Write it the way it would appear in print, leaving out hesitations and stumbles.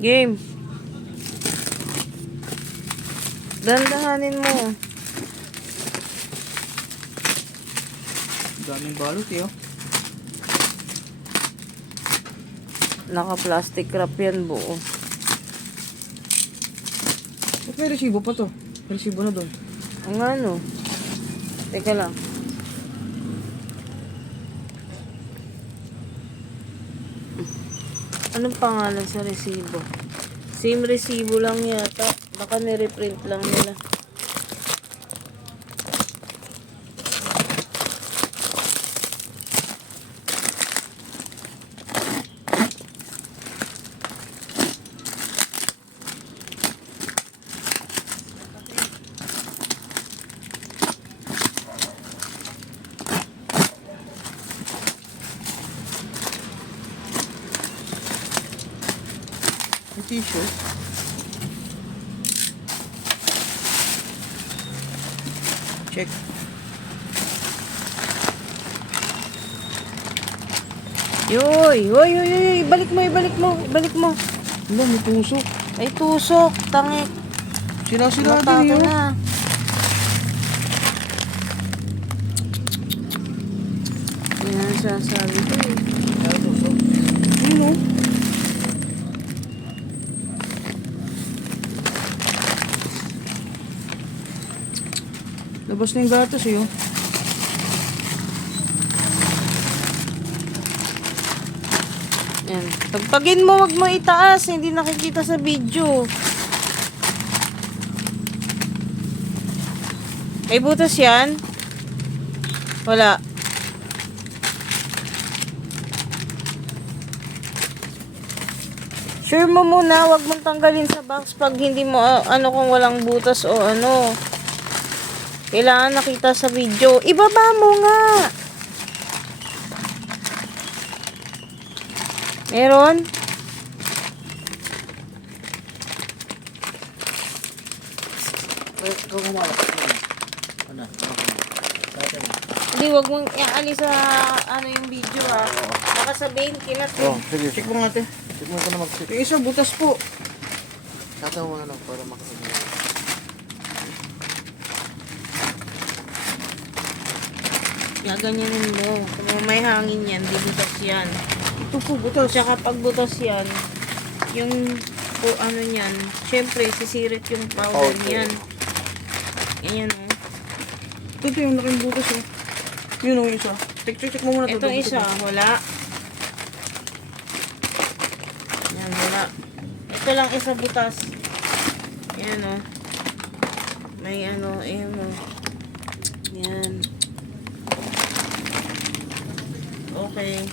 Game. Dandahanin mo. Daming balot eh, oh. Naka-plastic wrap yan buo. Ba't may resibo pa to? May resibo na doon. Ang ano? Teka lang. Anong pangalan sa resibo? Same resibo lang yata. Baka nireprint lang nila. May tissue. Check. Yoy! Yoy! Yoy! Yoy! Ibalik mo! Ibalik mo! Ibalik mo! Wala, may tusok. Ay, tusok! Tangik! Sila-sila Mata din ko yun. na. Yan ang sasabi ko eh. Yun, oh. Labas na yung gatas eh, oh. Yan. Pagpagin mo, wag mo itaas. Hindi nakikita sa video. May butas yan? Wala. Sure mo muna, wag mong tanggalin sa box pag hindi mo, ano kung walang butas o ano. Kailangan nakita sa video. Ibaba mo nga! Meron? Ikaw kumala. Ano? Hindi, wag mong iaali sa ano yung video ha. Baka sabihin, kinat eh. Oh, sige. Check mo nga ate. Check mo ko na mag-check. Yung isa, butas po. Tatawa mo na lang para makasabi. Gaganyanin mo. Kung may hangin yan, di butas yan. Ito po, butas. Tsaka pag butas yan, yung o ano yan, syempre sisirit yung powder Okay. niyan. Ganyan o. Ito yung laking butas, oh. Yun, oh, yung isa. Check mo muna. ito. Itong isa, wala. Yan, wala. Ito lang isa butas. Yan o. May ano, ayan o. Yan. Okay.